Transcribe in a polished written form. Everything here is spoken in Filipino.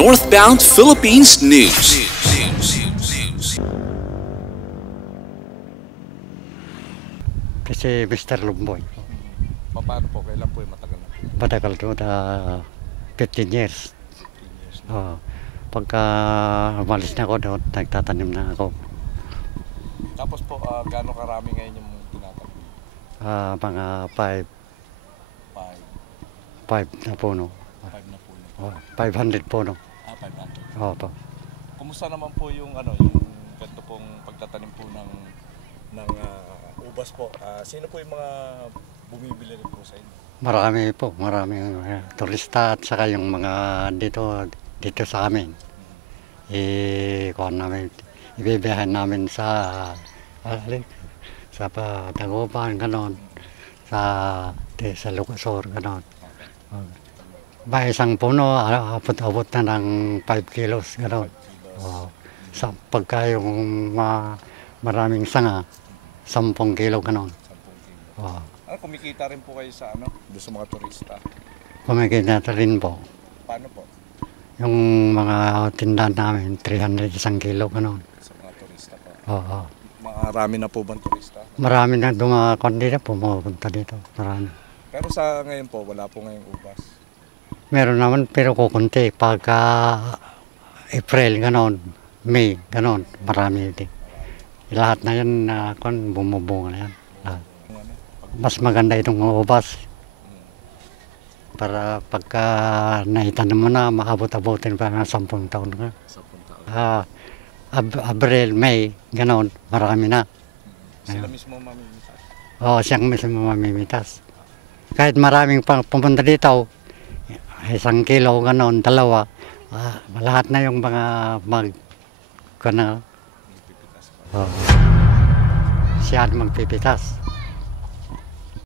Northbound Philippines News. Kasi Mr. Lumboy, Paano po? Kailan po yung matagal na po? matagal to, 15 years. 15 years na. Oh, pagka umalis na ako doon, nagtatanim na ako. Tapos po, gaano karami ngayon yung tinatanim? Mga 5 5 na puno. na po yun. Oh, 500 puno. 500. Oh, po. Kumusta naman po yung ganito pong pagtatanim po ng ubas po? Sino po yung mga bumibili rin po sa inyo? Marami po, marami turista at saka yung mga dito sa amin. Kuha namin, ibibiyahan namin sa Dagupan, ganon, sa Lucasor, ganon. Ba isang puno, abot na ng 5 kilos, ganon. Sa pagka yung maraming sanga, 10 kilo, ganon. 10 kilo. Kumikita rin po kayo sa doon sa mga turista? Kumikita rin po. Paano po? Yung mga tindahan namin, 300 isang kilo, ganon. Sa mga turista po? Oo. Marami na po bang turista? Marami na dumakon dito, pumupunta dito. Marami. Pero sa ngayon po, wala po ngayong ubas? Meron naman pero kukunti. Pagka April, ganon, May, ganon, marami din. Lahat na yan, bumubunga na yan. Lahat. Mas maganda itong ubas. Para pagka naitanim mo na, maabot-abotin pa ng 10 taon na. 10 taon. April, May, ganon, marami na. Sila mismo mamimitas? Oo, siyang mismo mamimitas. Kahit maraming pumunta dito, 1 kilo, ganon, 2, lahat na yung mga magpipitas. Siya magpipitas.